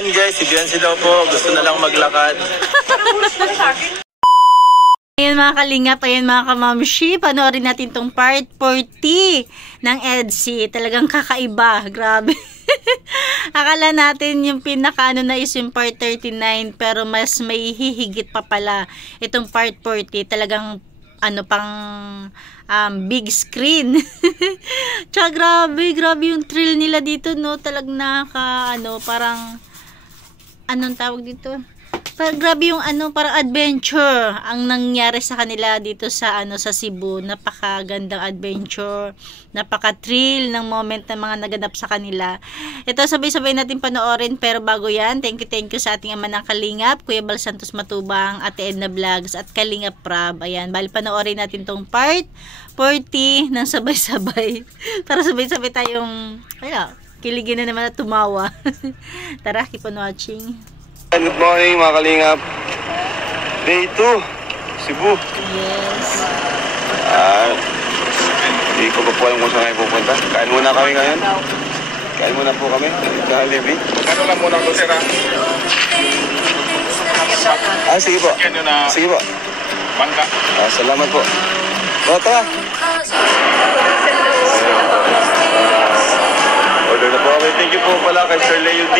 Ayan guys, si Biancy daw po. Gusto na lang maglakad. Ayan mga kalingap, ayan mga kamamshi, panoorin natin tong part 40 ng EDSI. Talagang kakaiba, grabe. Akala natin yung pinakaano na is yung part 39, pero mas may hihigit pa pala itong part 40. Talagang ano pang big screen. Tsaka grabe yung thrill nila dito, no? Talagang parang anong tawag dito? Grabe yung parang adventure ang nangyari sa kanila dito sa sa Cebu. Napakagandang adventure, napaka-thrill ng moment na mga naganap sa kanila. Ito sabay-sabay natin panoorin, pero bago yan, thank you sa ating ama ng Kalingap, Kuya Bal Santos Matubang, Ate Edna Vlogs at Kalingap Prab. Ayan, bali panoorin natin tong part 40 ng sabay-sabay para sabay-sabay tayong kiligin na naman at tumawa. Tara, keep on watching. Good morning mga Kalingap. Day 2, Cebu. Yes. Hindi ko pa po alam kung saan kayo pupunta. Kain muna kami ngayon. Kain muna po kami. Jollibee. Ano lang muna ko, sir, ha? Sige po. Sige po. Bangka. Salamat po. Tara. Order na po kami. Thank you po pala kay Sir Leo D.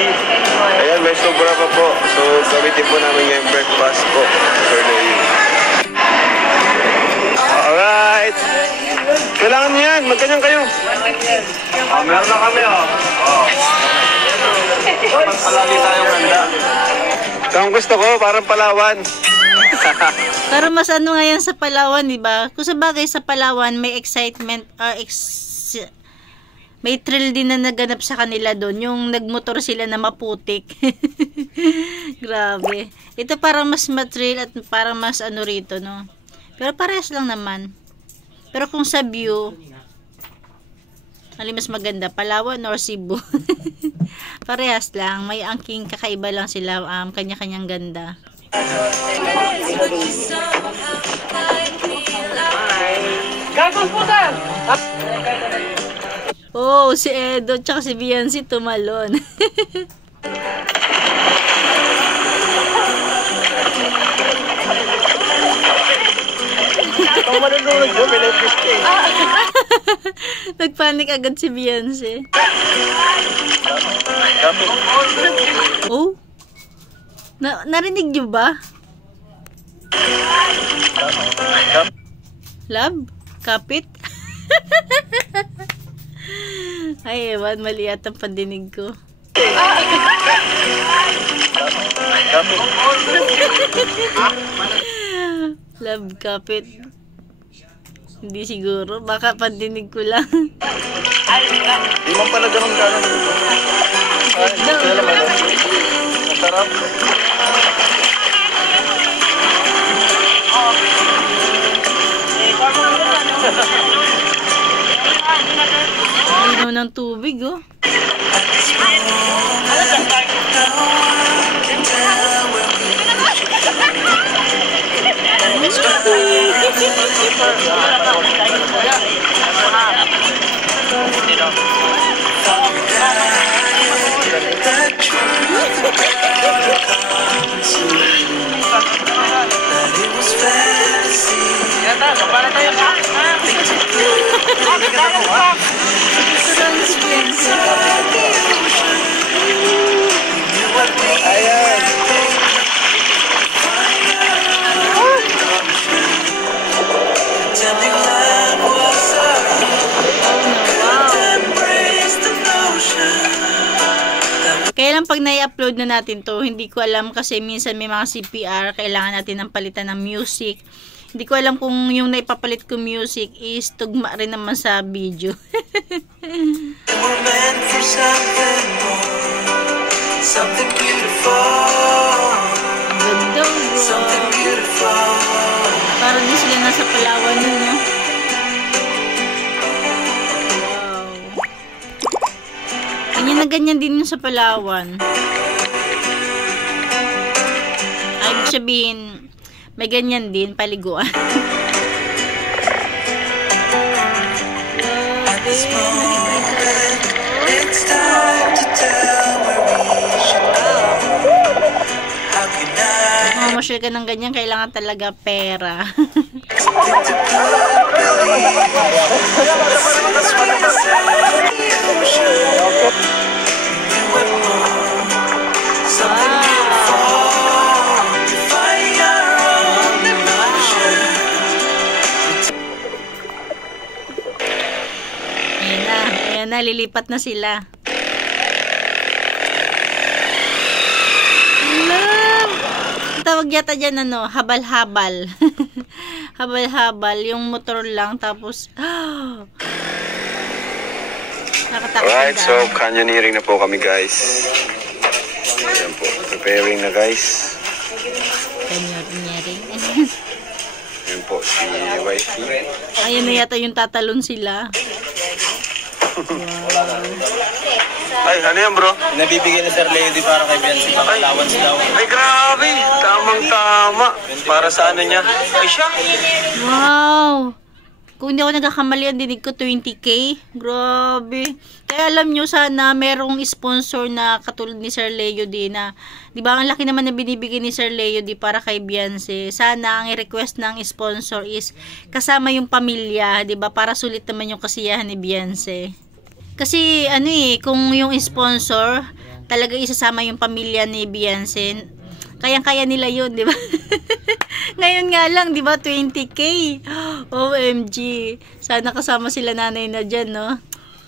Ayan, may sobra pa po. So, gamitin po namin ngayong breakfast po, Sir Leo. Alright. Kailangan niyo yan. Magkanyan kayo. Meron na kami, Dapat palagi tayong handa. Kung gusto ko, parang Palawan. Pero mas ngayon sa Palawan, di ba? Kung sa bagay sa Palawan, may excitement or may thrill din na naganap sa kanila doon. Yung nagmotor sila na maputik. Grabe. Ito parang mas matrill at parang mas rito, no? Pero parehas lang naman. Pero kung sa view, alin mas maganda? Palawan or Cebu? Parehas lang. May angking kakaiba lang sila. Kanya-kanyang ganda. Gagawin po, sir! Oh, si Edo tsaka si Biancy tumalon. Nagpanik agad si Biancy. Oh? Narinig niyo ba? Lab? Kapit? Ay, ewan, mali at ang pandinig ko. Love, kapit. Hindi siguro, baka pandinig ko lang. Di man pala ganun ka. Masarap. Linaw ng tubig, oh. Kaya lang pag nai-upload na natin to, hindi ko alam kasi minsan may mga CPR, kailangan natin ng palitan ng music. Hindi ko alam kung yung naipapalit ko music is tugma rin naman sa video. Ganda, bro. Parang di sila nasa Palawan yun, no? Ganyan din yung sa Palawan. Ay, ibig sabihin, may ganyan din, paliguan. It's time to tell where we should go. mamamasyal ka ng ganyan, kailangan talaga pera. Ayan na, lilipat na sila. Tawag yata dyan, ano, habal-habal. Habal-habal, yung motor lang, tapos, nakatakot. Alright, so canyoneering na po kami, guys. Ayan po, preparing na, guys. Canyoneering. Ayan po, si wifey. Ayan na yata yung tatalon sila. Ay, ano yan, bro? Nabibigay na Sir Leo di para kay Biancy, pang allowance daw. Ay, grabe! Tamang-tama. Para sa ano niya? Ay, siya! Wow! Kung hindi ako nagkakamali, ang dinig ko 20K. Grabe. Kaya alam nyo, sana merong sponsor na katulad ni Sir Leo di na, di ba, ang laki naman na binibigay ni Sir Leo di para kay Beyonce. Sana ang i-request ng sponsor is kasama yung pamilya, di ba, para sulit naman yung kasiyahan ni Beyonce. Kasi ano kung yung sponsor talaga isasama yung pamilya ni Beyonce, kayang-kaya nila yun, di ba? Ngayon nga lang, di ba, 20K. OMG. Sana kasama sila nanay na dyan, no?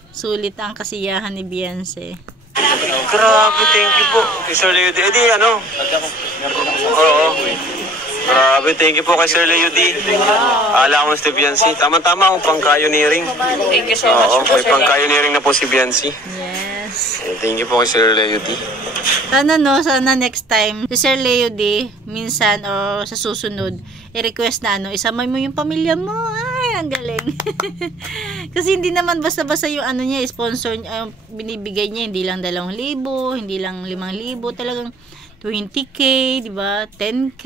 Sulit ang kasiyahan ni Beyonce. Grabe, thank you po. Kay Sir Leo D. Ano? Oo. Grabe, thank you po kay Sir Leo D. Allowance ni Beyonce. Tama-tama, pang canyoneering. Thank you so much po, may Sir. pang canyoneering na po si Beyonce. Yes. Thank you po kay Sir Leo D. Sana sana next time, si Sir Leo D, minsan o sa susunod, i-request na isama mo yung pamilya mo. Ay, ang galing. Kasi hindi naman basta-basta yung niya, sponsor niya, binibigay niya, hindi lang 2,000, hindi lang 5,000, talagang 20K, di ba? 10K.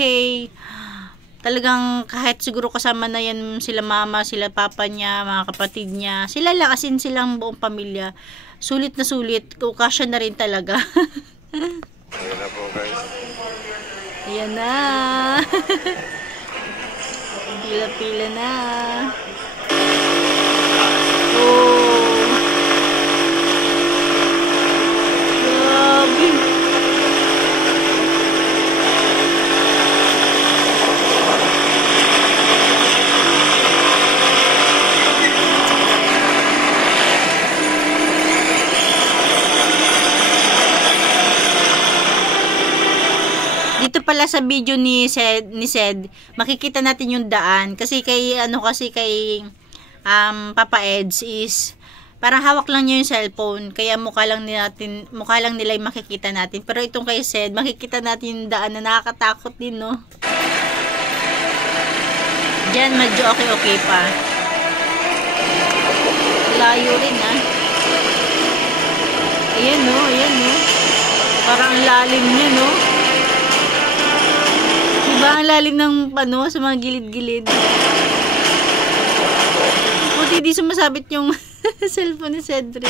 Talagang kahit siguro kasama na yan sila mama, sila papa niya, mga kapatid niya. Sila lang, as in silang buong pamilya. Sulit na sulit. Kasya na rin talaga. Ayan na po, guys. Ayan na. Pila-pila na. Oh. Grabe. Dito pala sa video ni Sed, makikita natin yung daan kasi kay Papa Eds is parang hawak lang niya yung cellphone kaya mukha lang nila yung makikita natin, pero itong kay Sed makikita natin yung daan na nakakatakot din, no? Diyan medyo okay pa, layo rin, ha? Ayan, no? Parang ang lalim niya, no? Diba ang lalim ng sa mga gilid-gilid. Buti di sumasabit yung cellphone ni Cedric.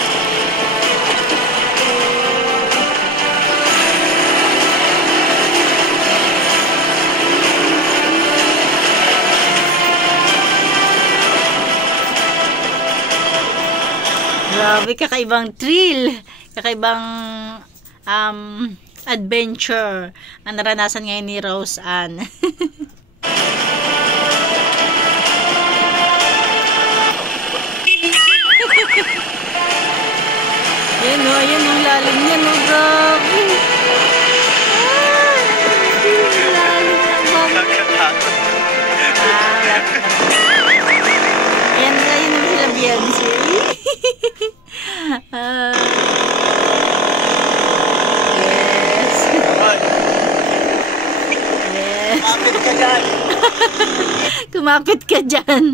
Grabe, kakaibang thrill. Kakaibang adventure ang naranasan ngayon ni Rose Ann. Ayan yung lalim niya, no? Grabe. Lalim naman sila Beyonce. Kumapit ka dyan. Kumapit ka dyan.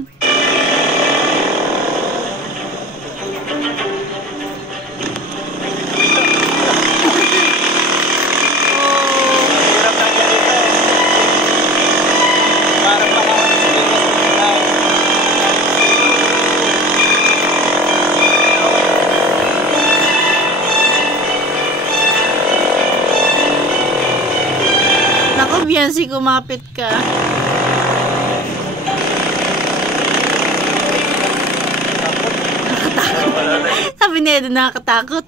Biancy, kumapit ka. Nakakatakot. Sabi ni Edo, nakakatakot.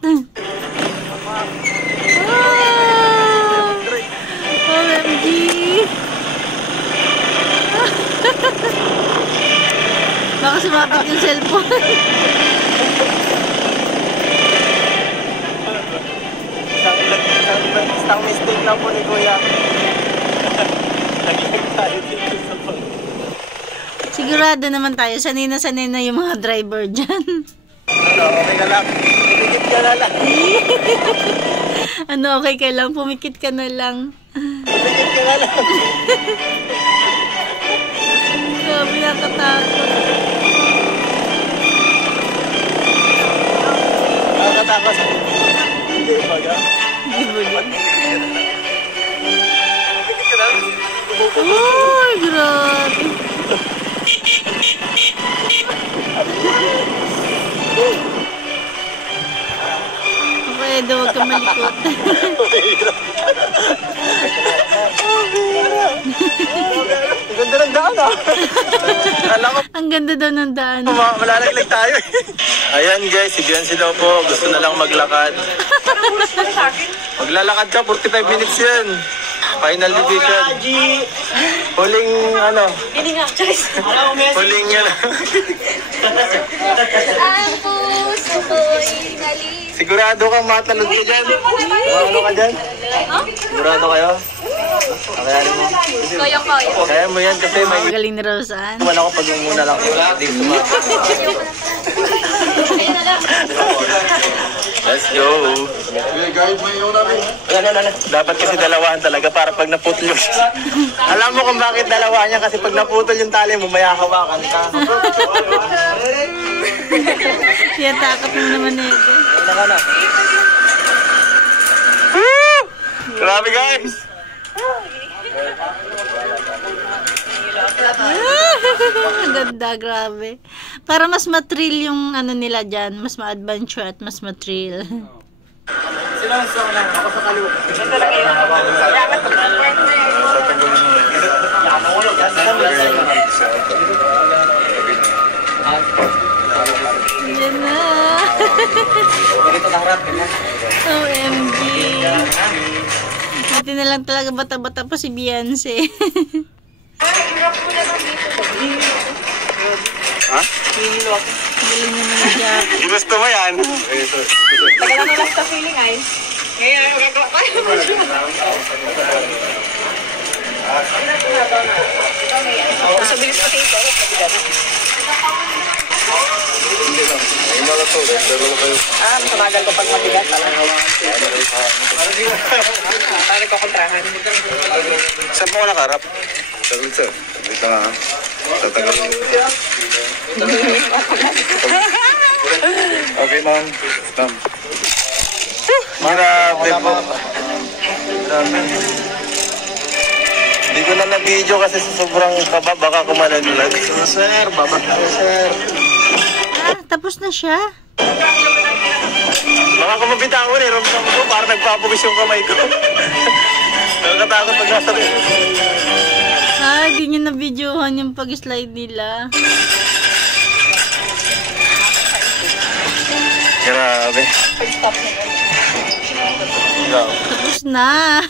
OMG. Baka sumapit yung cellphone. Isang mistake lang po ni Kuya. Naglag tayo dito sa pag... Sigurado naman tayo, sanay na yung mga driver dyan. Ano, okay ka lang? Pumikit ka na lang. Ano, okay ka lang? Pumikit ka na lang. Pumikit ka na lang. Grabe, nakatakot. Nakakatakot. Hindi, baga. Di ba yun? Pumikit ka na lang. Uy, grabe. Okay, daw, huwag kang malikot. Ang ganda ng daan ah. Alam ko, Ang ganda daw ng daan. malalaglag tayo eh. Ayan guys, si Biancy daw po. Gusto na lang maglakad. Maglalakad ka, 45 minutes yan. Final division. Huling ano? Huling yan. Ang puso ko'y nalis. Sigurado kang matalog ka dyan. Ano ka dyan? Sigurado kayo? Kakayanin mo. Koyong-koyo. Kaya mo yan kasi may Magaling ni Roseanne. wala ko pag muna lang. Hindi sumama. Ayun na lang. Let's go. Dapat kasi dalawahan talaga para pag naputol yung... Alam mo kung bakit dalawahan niya kasi pag naputol yung tali mo, maya hawakan ka. Kaya takot mo naman na ito. Grabe guys! Ang ganda, grabe. Para mas matrill yung ano nila dyan. Mas ma-adventure at mas matrill. Yan na. OMG. Buti na lang talaga bata-bata pa si Biancy. Ha? Galing naman ni Jack. Ginusto mo yan? Tagal na lang sa feeling ay. Ngayon, magagawa tayo. Sa bilis pa kayo. Tumagal ko pag mabigat. Parang ko kontrahan. Saan mo ko nakarap? Sabi sir, dito nga. Tatagalin. Okay, ma'am. Ma'am. Grabe po. Grabe. Hindi ko na na-video kasi sa sobrang kaba, baka kumalaglag. Sir, baba tayo, sir. Ah, tapos na siya. Baka kumabitawan eh, ramdam ko, parang nagpapawis yung kamay ko. Nakakatakot pag nasa rin. Ah, di niya na-videohan yung pag-slide nila. Grabe. Ikaw. Tapos na.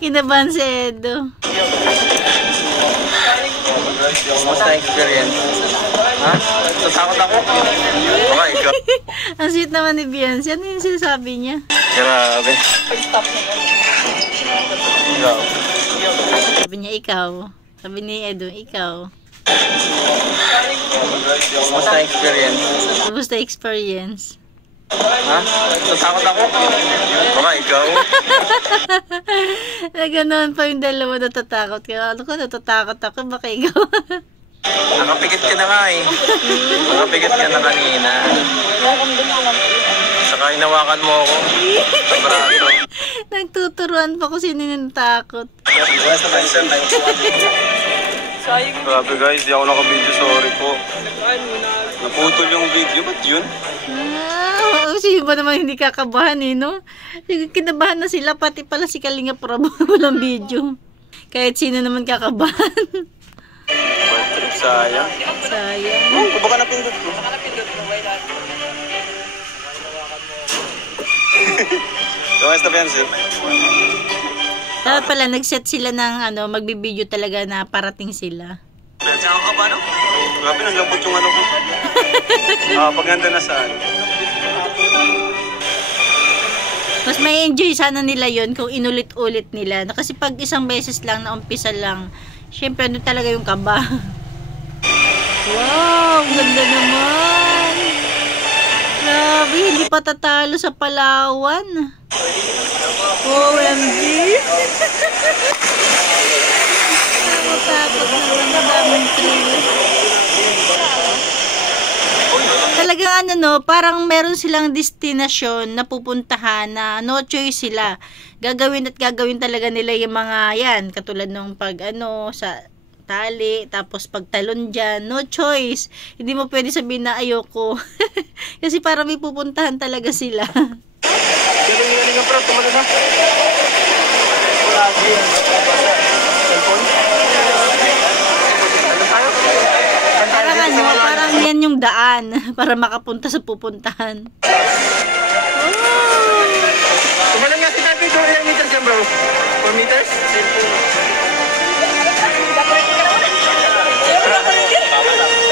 Kinabahan si Edo. Kumusta yung experience? Ha? Tatakot ako? Baka ikaw. Ang sweet naman ni Biancy. Ano yung sinasabi niya? Grabe. Ikaw. Sabi niya, ikaw. Sabi ni Edo, ikaw. Kumusta yung experience? Kumusta experience? Ha? Tatakot ako? Baka ikaw. Na ganoon pa yung dalawa natatakot. Kaya ano ko, natatakot ako. Baka ikaw. Nakapikit ka na nga eh. Nakapikit ka na kanina. Saka hinawakan mo ako. Sa braso. Nagtuturuan pa kung sino yung natakot. Grabe guys, di ako naka-video, sorry po. Naputol yung video, ba't yun? Ah, sino ba naman hindi kakabahan eh, no? Kinabahan na sila, pati pala si Kalinga Prab. Walang video. Kahit sino naman kakabahan. Bad trip, sayang. Sayang. Oh, baka napindot ko. Kamusta, Fiancé? Dapat pala, nag-set sila ng magbibideo talaga na parating sila. Fiancé, ako ka ba, no? Grabe, naglambot yung ano ko. Pag nandun na saan? Mas may enjoy sana nila yon kung inulit-ulit nila. Kasi pag isang beses lang, na umpisa lang, syempre ano talaga yung kaba. Wow, ganda naman. Grabe, hindi pa tatalo sa Palawan. OMG. Takot naman, madaming thrill. Talagang parang meron silang destinasyon na pupuntahan na no choice sila. Gagawin at gagawin talaga nila yung mga yan. Katulad nung pag sa tali, tapos pagtalon dyan, no choice. Hindi mo pwede sabihin na ayoko. Kasi parang may pupuntahan talaga sila. Galing nga, bro. Tumalo na. Grabe yan. Cellphone? Parang yan yung daan para makapunta sa pupuntahan. Tumalang nga si Tati, ilang meters yan, bro? 4 meters?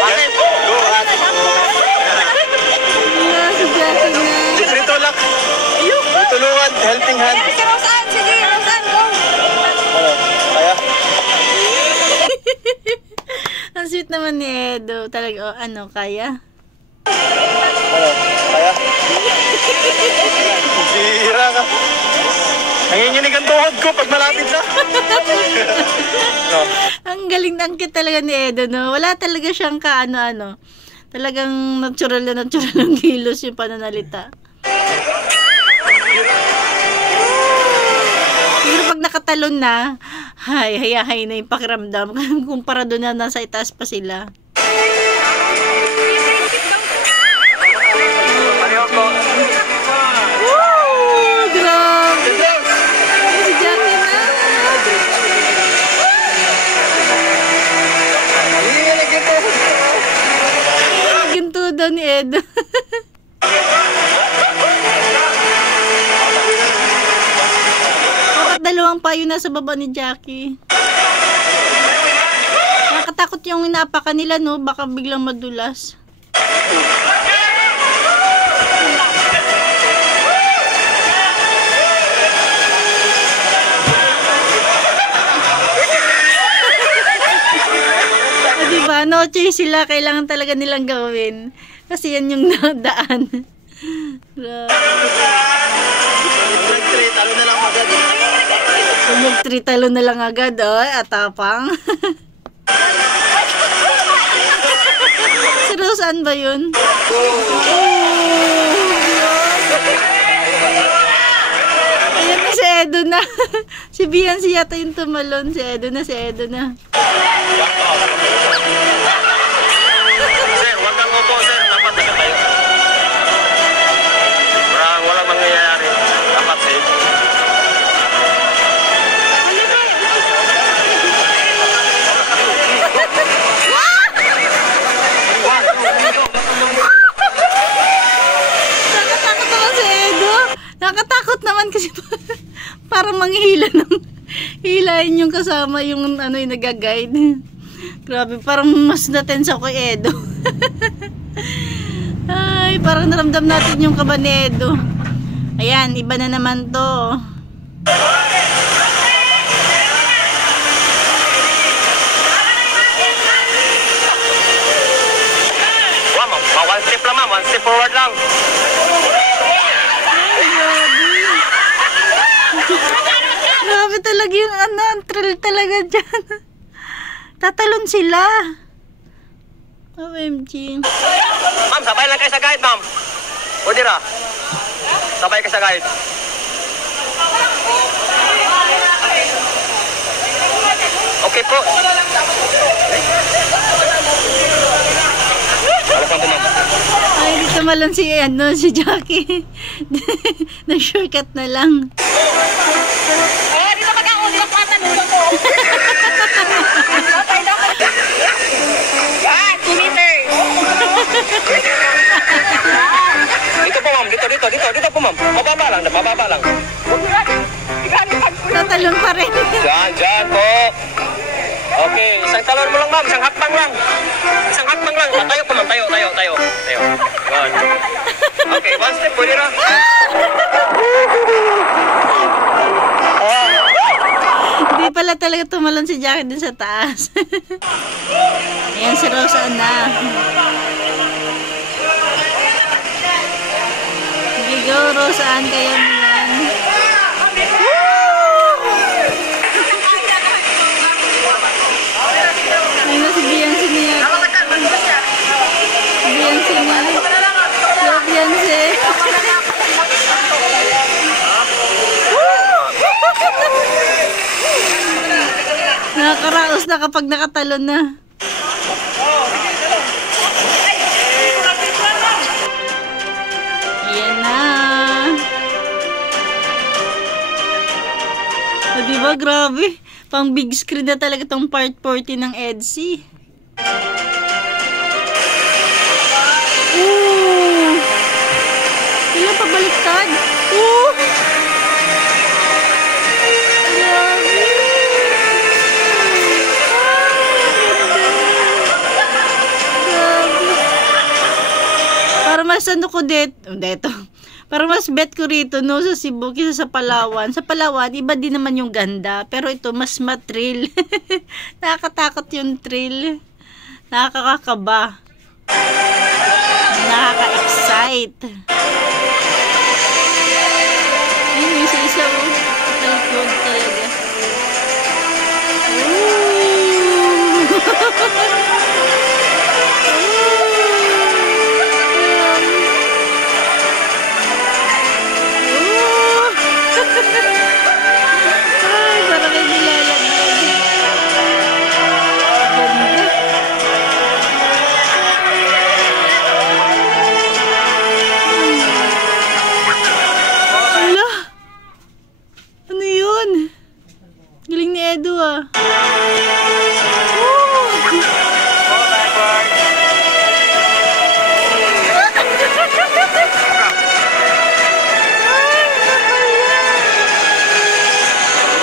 Ate, go, ate. Libre tulak. Tulungan, helping hand. Rosan, sige, Rosan, go. Kaya? Ang sweet naman ni Edo. Talaga, kaya? Kaya? Sira ka. Nanginginig ang tuhod ko pag malapit na. No. Ang galing na ang cute talaga ni Edo, no? Wala talaga siyang talagang natural ang kilos yung pananalita. Pero pag nakatalon na, hayahay na yung pakiramdam. Kumpara doon na nasa itaas pa sila. Woo! Grabe! Si Jackie na! Ginto daw ni Edo. Dalawang payo na sa baba ni Jackie. Nakakatakot yung inaapakan nila, no? Baka biglang madulas. Diba? No choice sila. Kailangan talaga nilang gawin. Kasi yan yung daan. Talo na lang agad. Mag-3 na lang agad, atapang. Si Rosan ba yun? Ayan na si Edo na. Si Biancy yata yung tumalon. Si Edo na. Sir, huwag kang upo, sir. Dapat na kayo. Walang mangyayari. Dapat safe. Nakatakot naman si Edo. Nakatakot naman kasi parang manghihila ng hilahin yung kasama yung yung nag-guide. Grabe, parang mas na-tense ako kay Edo. Ay, parang naramdam natin yung kaba ni Edo. Ayan, iba na naman to. One step lang, ma'am. 1 step forward lang. Grabe talaga yung ang thrill talaga dyan. Tatalon sila. OMG. Ma'am, sabay lang kayo sa guide, ma'am. O dira. Sabay kayo sa guide. Okay po. Alasan po, ma'am. Ay, dito malang si Jackie. Na-shortcut na lang. Dito ka ako, dito ka tanong ko. Ah, 2 meters. Dito po ma'am, dito po ma'am. Mababa lang. Tatalon pa rin. Diyan po. Okay, isang talon mo lang ma'am, isang hakbang lang. Tayo po ma'am, tayo. Good. Okay, one step, pwede na. Hindi pala talaga tumalon si Jackie dun sa taas. Ayan si Roseanne na. Sige, go Roseanne, kaya mo yan. Ayun na si Beyonce niya. Si Beyonce niya. Si Beyonce. Nakakaraos na kapag nakatalon na. Ayan na. O, diba? Grabe. Pang big screen na talaga tong part 40 ng EDSI. Ooh! Sila pabaliktad. Ooh! Grabe. Grabe. Para mas ano ko dito. Para mas bet ko rito, no, sa Cebu kaysa sa Palawan. Sa Palawan, iba din naman yung ganda. Pero ito, mas matrill. Nakakatakot yung thrill. Nakakakaba. Nakaka-excite. Ayun, yung isa-isa, oh. Talikod talaga. Ay, parang kayo nilalagyan. Ganda. Ala! Ano yun? Galing ni Edu ah.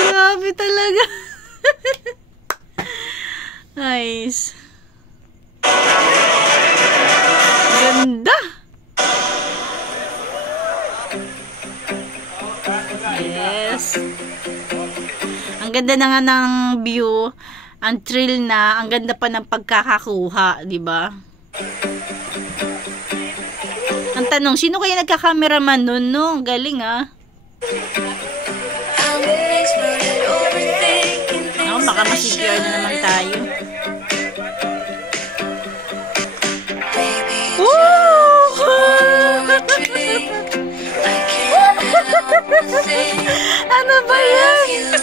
Grabe talaga. Nice. Ganda. Yes. Ang ganda na nga ng view. Ang thrill na. Ang ganda pa ng pagkakakuha, di ba? Ang tanong, sino kaya nagka-cameraman nun, no? Ang galing, ah. Ako, baka ma-CPR na naman tayo. Ano ba yan?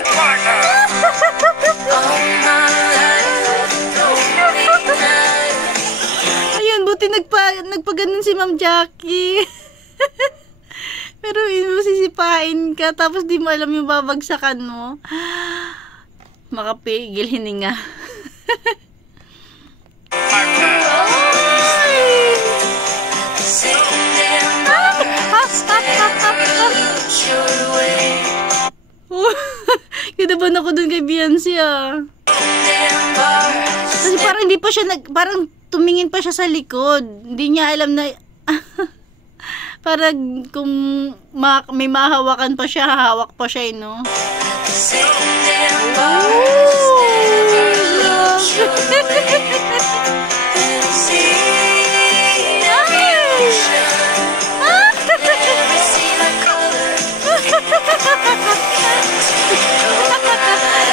Ayun, buti nagpaganon si Ma'am Jackie. Pero masisipain ka, tapos di mo alam yung babagsakan mo. Makapigil hininga. Kinabahan ako dun kay Beyonce ah. Kasi parang hindi pa siya parang tumingin pa siya sa likod. Hindi niya alam na parang kung may mahawakan pa siya, hahawak pa siya, no?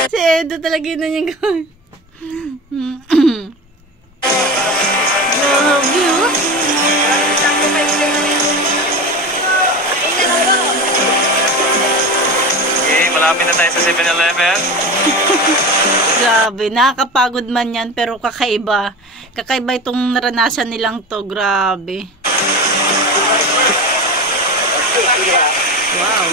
Si Edo talaga yun na niyang gawin. Love you. Okay, malapit na tayo sa 7-Eleven. Grabe, nakakapagod man yan, pero kakaiba. Kakaiba itong naranasan nilang to, grabe. Wow.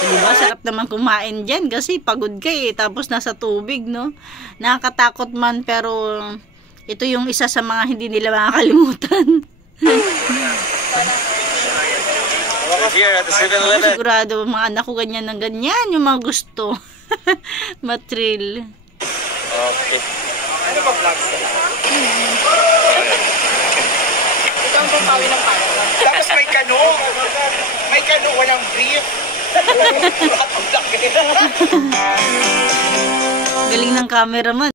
Diba, sarap naman kumain dyan kasi pagod ka eh. Tapos nasa tubig, no? Nakakatakot man pero ito yung isa sa mga hindi nila makakalimutan. Here at the 7-Eleven. Sigurado mga anak ko ganyan ng ganyan yung mga gusto. Matrill. Okay. Ito ang pampawi ng para. Tapos may kano, walang brief. Galing ng cameraman.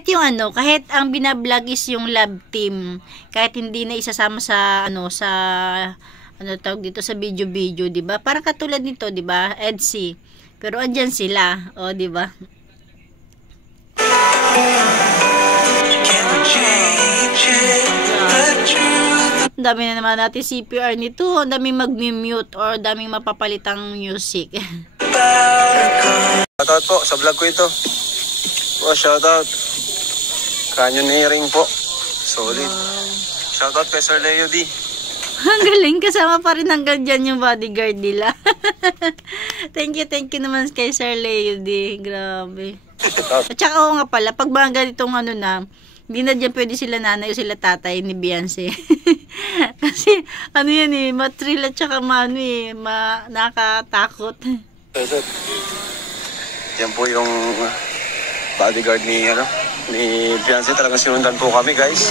kahit yung kahit ang binablog is yung love team, kahit hindi na isasama sa tawag dito sa video, 'di ba? Parang katulad nito, 'di ba? EDC. Pero andyan sila, 'di ba? Ang dami na naman natin CPR nito. Ang daming mag-mute or daming mapapalitang music. Shoutout po sa vlog ko ito. Shoutout. Canyoneering po. Solid. Shoutout kay Sir Leo D. Ang galing, kasama pa rin hanggang dyan yung bodyguard nila. Thank you naman kay Sir Leo D. Grabe. At saka nga pala, pag mga ganitong hindi na dyan pwede sila nanay o sila tatay ni Beyonce. Kasi, yan matril at saka nakatakot. Yan po yung bodyguard ni Beyonce. Talagang sinundan po kami, guys.